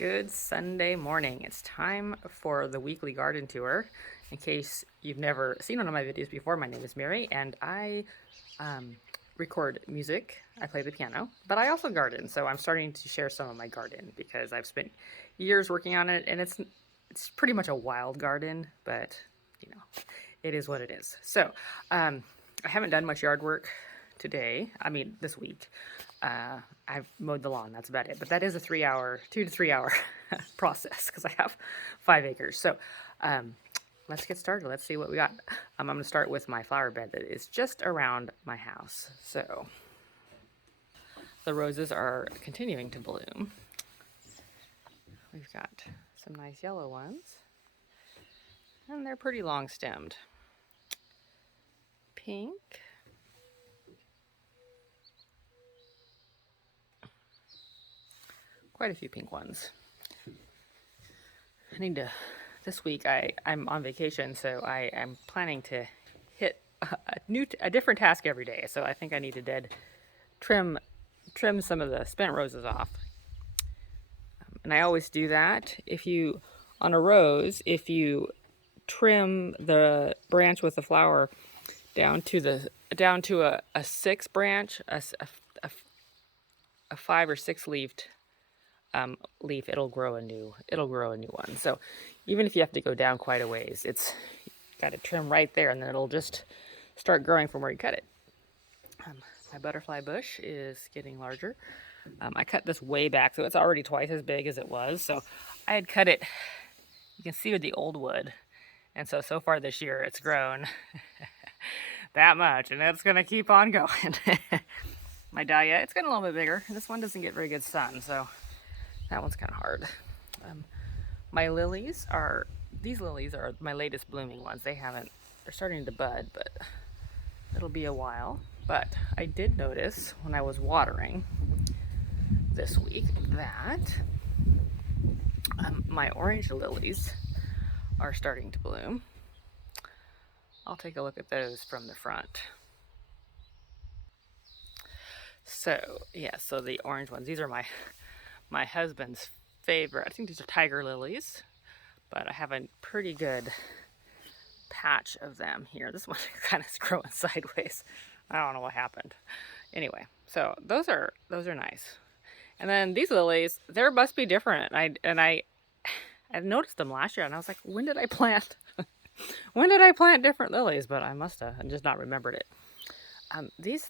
Good Sunday morning. It's time for the weekly garden tour. In case you've never seen one of my videos before, my name is Mary and I record music. I play the piano, but I also garden. So I'm starting to share some of my garden because I've spent years working on it, and it's pretty much a wild garden, but you know, it is what it is. So I haven't done much yard work today. I mean, this week. I've mowed the lawn. That's about it. But that is a 2 to 3 hour process because I have 5 acres. So let's get started. Let's see what we got. I'm going to start with my flower bed that is just around my house. So the roses are continuing to bloom. We've got some nice yellow ones, and they're pretty long stemmed. Pink. Quite a few pink ones. I need to, this week I'm on vacation, so I am planning to hit a different task every day. So I think I need to trim some of the spent roses off. And I always do that. On a rose, if you trim the branch with the flower down to a 6 branch, a 5 or 6 leafed leaf, it'll grow a new one. So even if you have to go down quite a ways, it's got to trim right there, and then it'll just start growing from where you cut it. My butterfly bush is getting larger. I cut this way back, so it's already twice as big as it was. So I had cut it, you can see with the old wood, and so far this year it's grown that much, and it's gonna keep on going. My dahlia, it's getting a little bit bigger. This one doesn't get very good sun, so that one's kind of hard. These lilies are my latest blooming ones. They're starting to bud, but it'll be a while. But I did notice when I was watering this week that my orange lilies are starting to bloom. I'll take a look at those from the front. So yeah, so the orange ones, these are my husband's favorite. I think these are tiger lilies, but I have a pretty good patch of them here. This one kind of is growing sideways. I don't know what happened. Anyway, so those are nice. And then these lilies, they must be different. I noticed them last year, and I was like, when did I plant? When did I plant different lilies? But I must have just not remembered it. This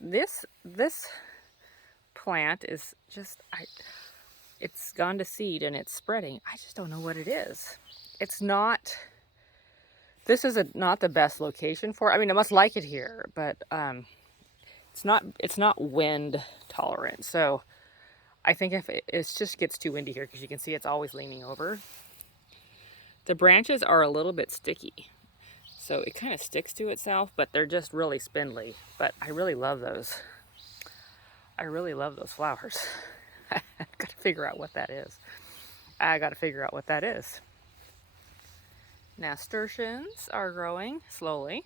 plant is just it's gone to seed and it's spreading. I just don't know what it is. This is not the best location for it. I mean, I must like it here, but it's not wind tolerant. So I think if it just gets too windy here, because you can see it's always leaning over. The branches are a little bit sticky, so it kind of sticks to itself, but they're just really spindly. But I really love those. I really love those flowers. I gotta figure out what that is. Nasturtiums are growing slowly.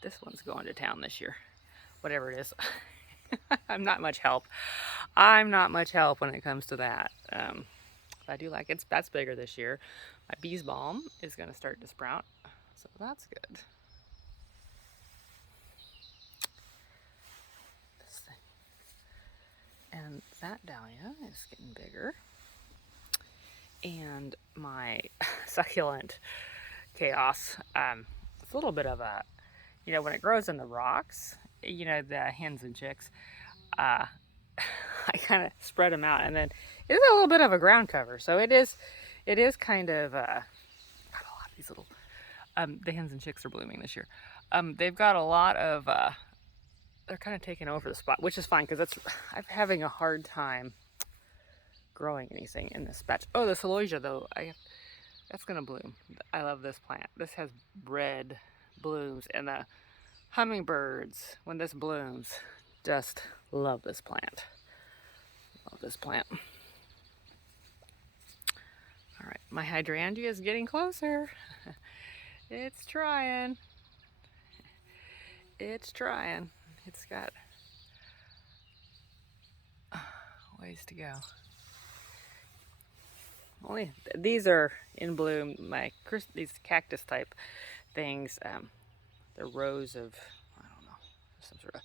This one's going to town this year, whatever it is. I'm not much help when it comes to that. I do like it. That's bigger this year. My bee's balm is going to start to sprout, so that's good. This thing. And that dahlia is getting bigger. And my succulent chaos, it's a little bit of a, when it grows in the rocks, the hens and chicks, I kind of spread them out, and then it is a little bit of a ground cover. So it is kind of, got a lot of these little, the hens and chicks are blooming this year. They've got a lot of, they're kind of taking over the spot, which is fine, because I'm having a hard time growing anything in this patch. Oh, the celosia though, that's gonna bloom. I love this plant. This has red blooms, and the hummingbirds, when this blooms, just love this plant. All right, my hydrangea is getting closer. It's trying. It's trying. It's got ways to go. Only these are in bloom. These cactus type things. They're rows of, I don't know, some sort of.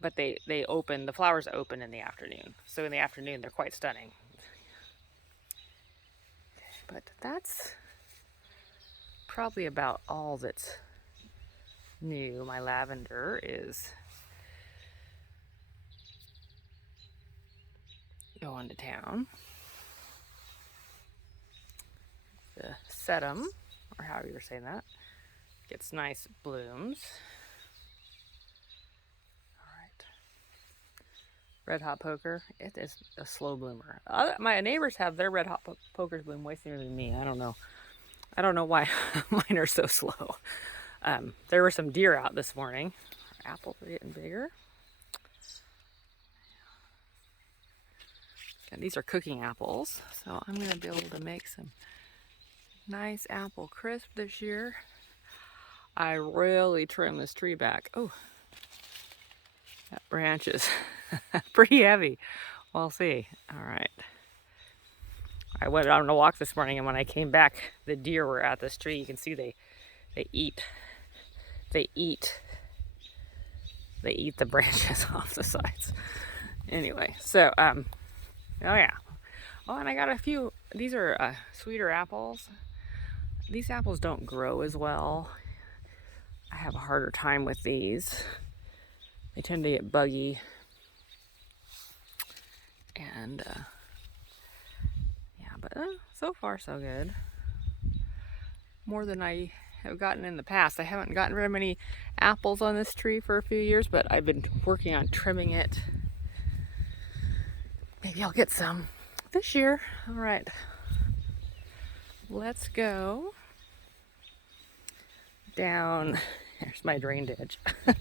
But they open. The flowers open in the afternoon. So in the afternoon they're quite stunning. But that's probably about all that's new. My lavender is going to town. The sedum, or however you're saying that, gets nice blooms. All right. Red hot poker, it is a slow bloomer. My neighbors have their red hot pokers bloom way sooner than me. I don't know why mine are so slow. There were some deer out this morning. Our apples are getting bigger. And these are cooking apples, so I'm going to be able to make some nice apple crisp this year. I really trimmed this tree back. Oh, that branch is pretty heavy. We'll see. All right. I went on a walk this morning, and when I came back, the deer were at this tree. You can see they eat the branches off the sides. Anyway, so oh yeah. Oh, and I got a few. These are sweeter apples. These apples don't grow as well. I have a harder time with these. They tend to get buggy. And yeah, but so far so good. More than I have gotten in the past. I haven't gotten very many apples on this tree for a few years, but I've been working on trimming it. Maybe I'll get some this year. All right, let's go down. Here's my drain ditch. I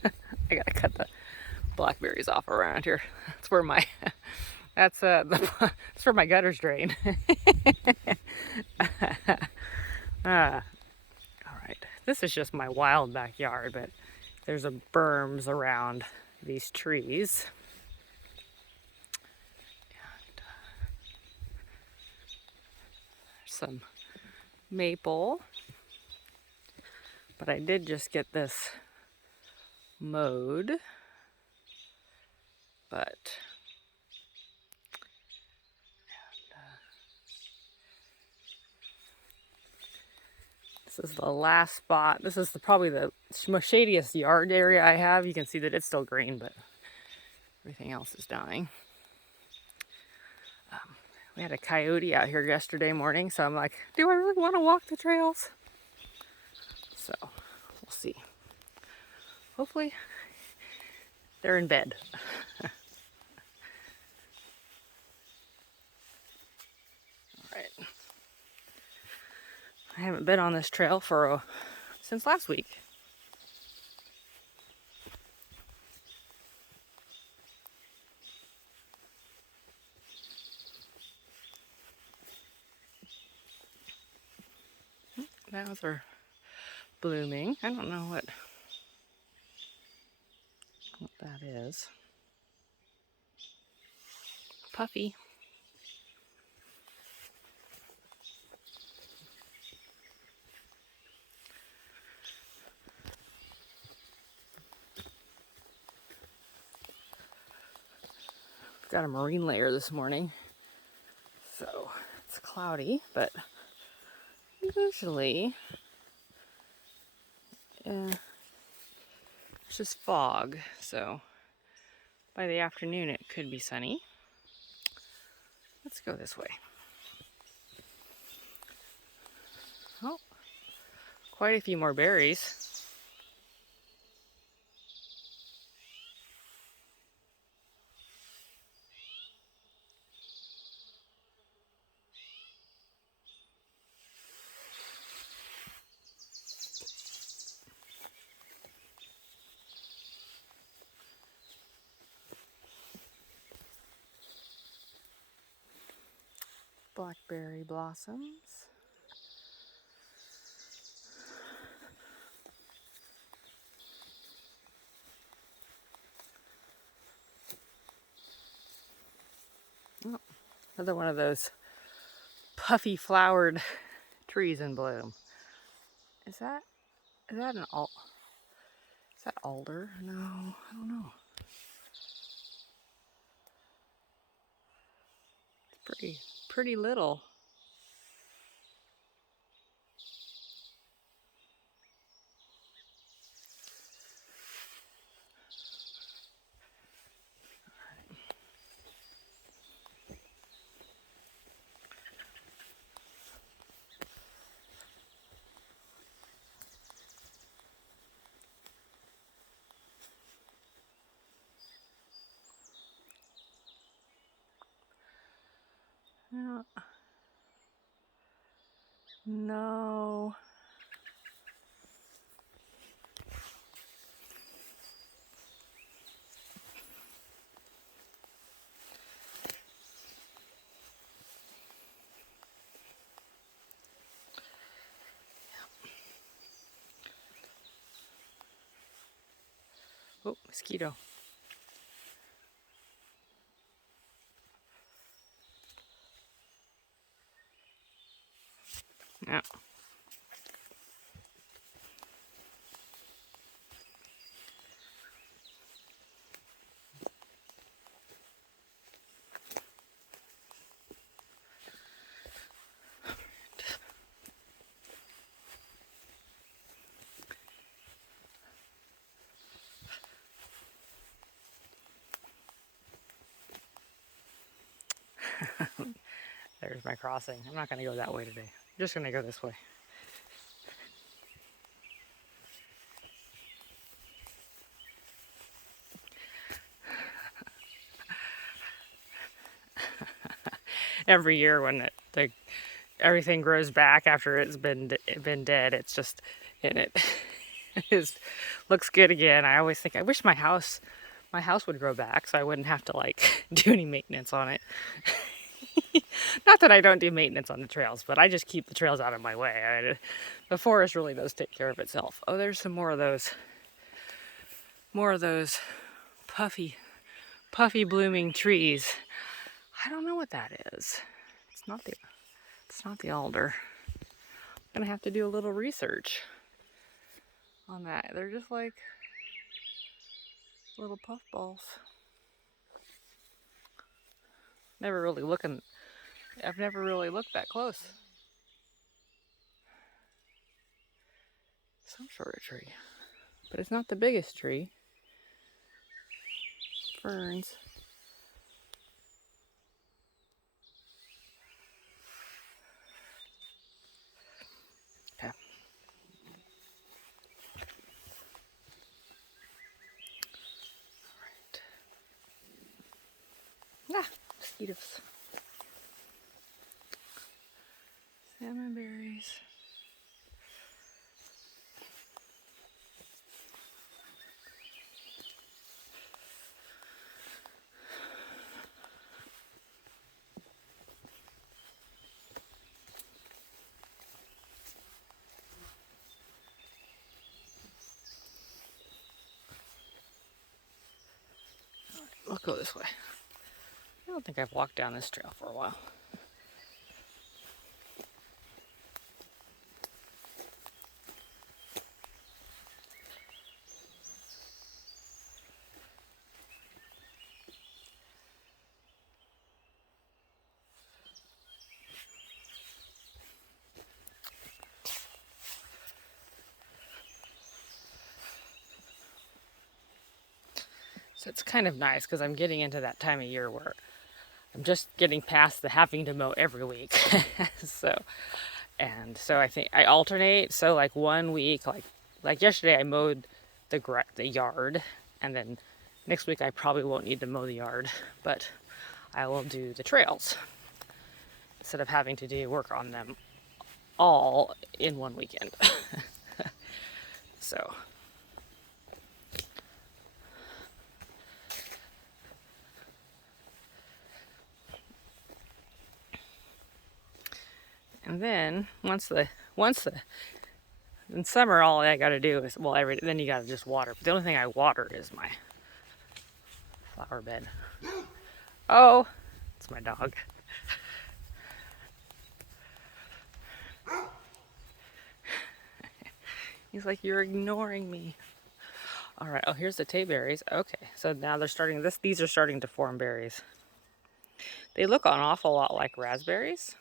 gotta cut the blackberries off around here. That's where my that's where my gutters drain. All right, this is just my wild backyard, but there's a berms around these trees. And, some maple, but I did just get this mowed, but this is the last spot. This is probably the most shadiest yard area I have. You can see that it's still green, but everything else is dying. We had a coyote out here yesterday morning, so I'm like, do I really want to walk the trails? So we'll see. Hopefully they're in bed. All right. I haven't been on this trail since last week. Those are blooming. I don't know what that is. Puffy. Got a marine layer this morning, so it's cloudy, but usually it's just fog, so by the afternoon it could be sunny. Let's go this way. Oh, quite a few more berries. Blackberry blossoms. Oh, another one of those puffy flowered trees in bloom. Is that an is that alder? No, I don't know. It's pretty little. No. No. Oh, mosquito. Yeah. There's my crossing. I'm not going to go that way today. I'm just going to go this way. Every year when everything grows back after it's been dead, it's just and it is looks good again. I always think I wish my house would grow back so I wouldn't have to like do any maintenance on it. Not that I don't do maintenance on the trails, but I just keep the trails out of my way. The forest really does take care of itself. Oh, there's some more of those puffy blooming trees. I don't know what that is. It's not the alder. I'm gonna have to do a little research on that. They're just like little puff balls. I've never really looked that close. Some sort of tree, but it's not the biggest tree. Ferns. Okay. Alright. Ah, mosquitoes. Salmon berries. We'll go this way. I don't think I've walked down this trail for a while. So it's kind of nice because I'm getting into that time of year where I'm just getting past the having to mow every week. so I think I alternate. So like one week, like yesterday I mowed the yard, and then next week I probably won't need to mow the yard, but I will do the trails instead of having to do work on them all in one weekend. So and then once in summer, all I got to do is, then you got to just water. But the only thing I water is my flower bed. Oh, That's my dog. He's like, you're ignoring me. All right. Oh, here's the tayberries. Okay. So now they're starting this. These are starting to form berries. They look an awful lot like raspberries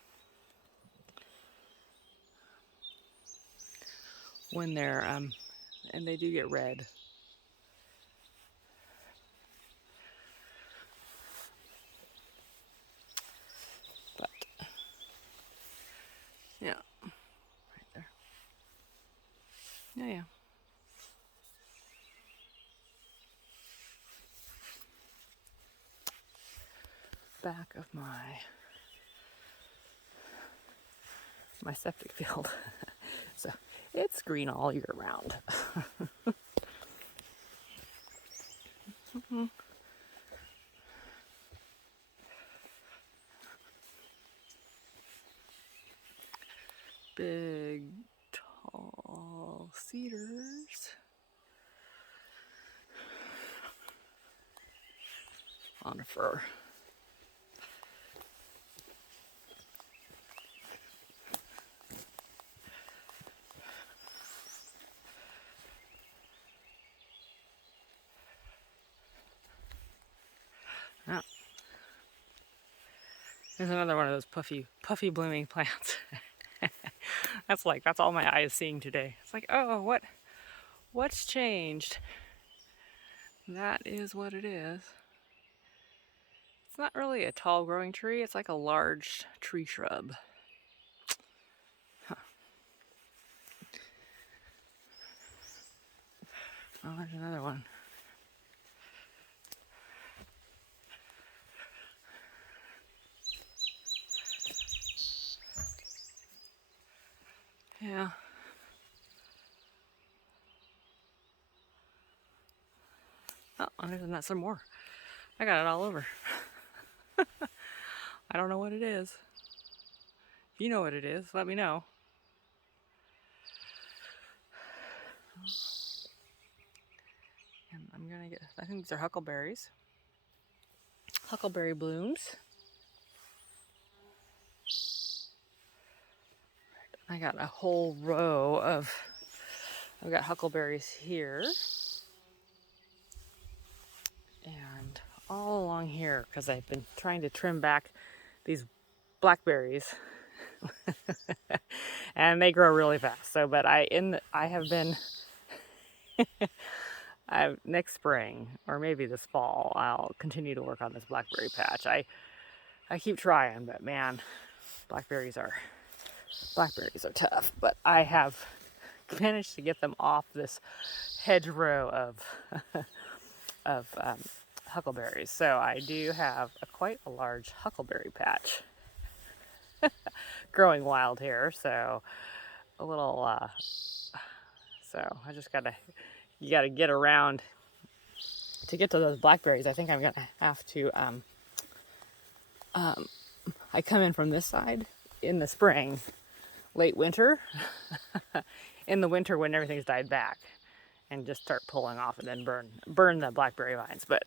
when they're and they do get red. But yeah, right there. Yeah. Back of my septic field. So it's green all year round. Big, tall cedars on a fir. Oh. There's another one of those puffy blooming plants. That's all my eye is seeing today. It's like, oh, what's changed? That is what it is. It's not really a tall growing tree. It's like a large tree shrub. Huh. Oh, there's another one. Yeah. Oh, there's some more. I got it all over. I don't know what it is. If you know what it is, let me know. And I'm gonna get, I think these are huckleberries. Huckleberry blooms. I got a whole row I've got huckleberries here. And all along here, because I've been trying to trim back these blackberries. And they grow really fast. So, but I have been next spring or maybe this fall, I'll continue to work on this blackberry patch. I keep trying, but man, blackberries are tough. But I have managed to get them off this hedgerow of huckleberries. So I do have quite a large huckleberry patch growing wild here. So a little, so I just you gotta get around to get to those blackberries. I think I'm gonna have to, I come in from this side in the spring, late winter, in the winter when everything's died back, and just start pulling off and then burn the blackberry vines. But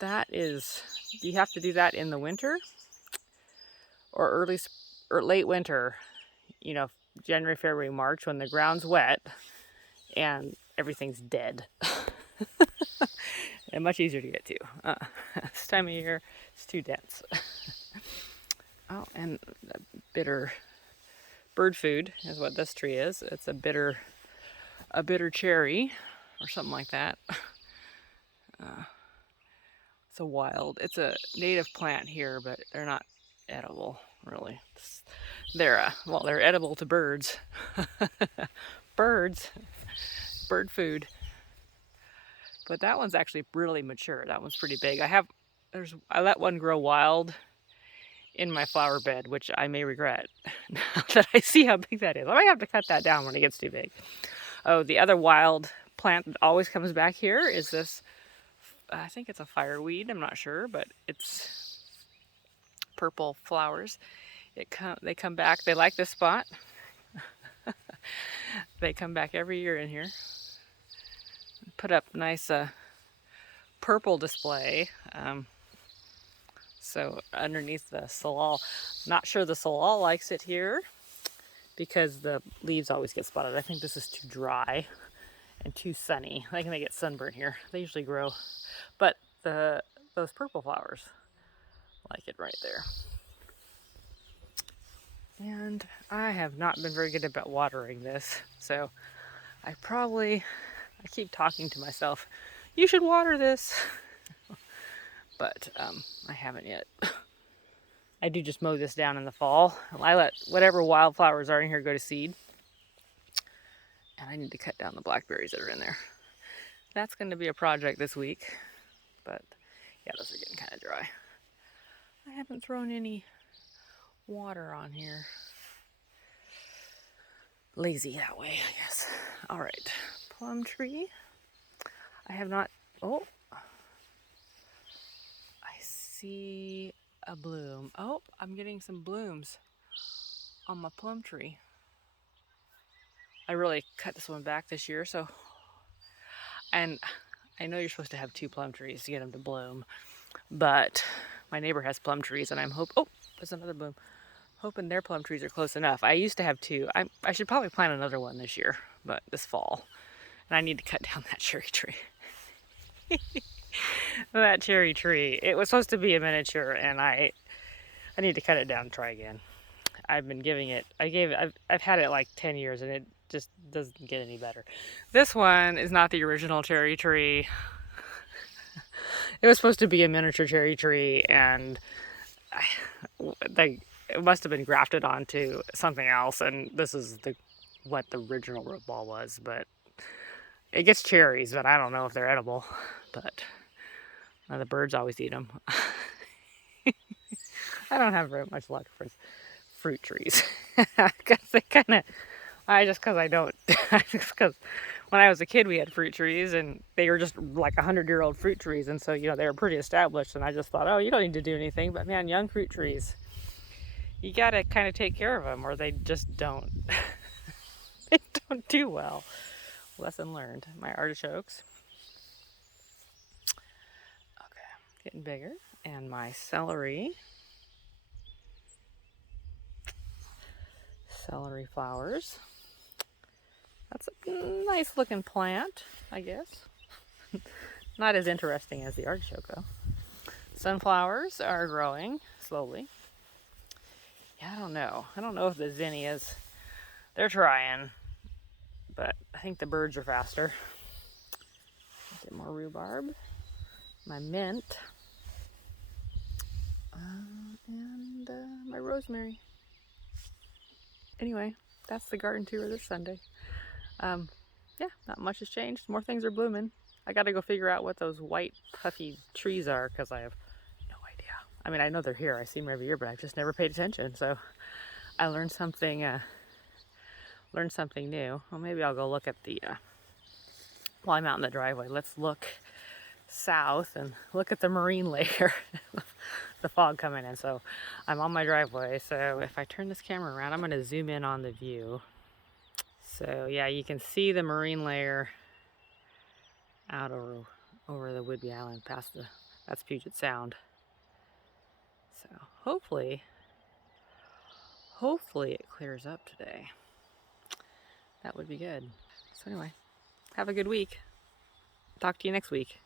that is, you have to do that in the winter or late winter, January, February, March, when the ground's wet and everything's dead. And much easier to get to. This time of year, it's too dense. Oh, and bitter bird food is what this tree is. It's a bitter cherry or something like that. It's a native plant here, but they're not edible, really. They're edible to birds. Bird food. But that one's actually really mature. That one's pretty big. I let one grow wild in my flower bed, which I may regret now that I see how big that is. I might have to cut that down when it gets too big. Oh, the other wild plant that always comes back here is this, I think it's a fireweed, I'm not sure, but it's purple flowers. They come back, they like this spot. They come back every year in here. Put up nice purple display. So underneath the salal, not sure the salal likes it here because the leaves always get spotted. I think this is too dry and too sunny. I think they get sunburnt here. They usually grow, but those purple flowers like it right there. And I have not been very good about watering this, so I keep talking to myself, you should water this, but I haven't yet. I do just mow this down in the fall. I let whatever wildflowers are in here go to seed. And I need to cut down the blackberries that are in there. That's going to be a project this week. But yeah, those are getting kind of dry. I haven't thrown any water on here. Lazy that way, I guess. All right, plum tree. I have not, oh, I see a bloom. Oh, I'm getting some blooms on my plum tree. I really cut this one back this year, so, and I know you're supposed to have 2 plum trees to get them to bloom, but my neighbor has plum trees and oh, there's another bloom. Hoping their plum trees are close enough. I used to have 2. I should probably plant another one this year, but this fall. And I need to cut down that cherry tree. That cherry tree. It was supposed to be a miniature, and I need to cut it down and try again. I've been giving it, I've had it like 10 years and it just doesn't get any better. This one is not the original cherry tree. It was supposed to be a miniature cherry tree, and it must have been grafted onto something else, and this is what the original root ball was, but it gets cherries, but I don't know if they're edible, but the birds always eat them. I don't have very much luck for fruit trees, because they kind of, because when I was a kid we had fruit trees and they were just like 100-year-old fruit trees, and so they were pretty established, and I just thought, oh, you don't need to do anything, but man, young fruit trees, you gotta kind of take care of them or they just don't they don't do well. Lesson learned. My artichokes, okay, getting bigger, and my celery flowers. That's a nice looking plant, I guess. Not as interesting as the artichoke though. Sunflowers are growing slowly. Yeah, I don't know if the zinnias, they're trying, but I think the birds are faster. Get more rhubarb, my mint, and my rosemary. Anyway, that's the garden tour this Sunday. Yeah, not much has changed. More things are blooming. I got to go figure out what those white puffy trees are because I have no idea. I mean, I know they're here. I see them every year, but I've just never paid attention. So I learned something new. Well, maybe I'll go look at the, while I'm out in the driveway, let's look south and look at the marine layer. The fog coming in. So I'm on my driveway. So if I turn this camera around, I'm going to zoom in on the view. So yeah, you can see the marine layer out over the Whidbey Island past that's Puget Sound. So hopefully it clears up today. That would be good. So anyway, have a good week. Talk to you next week.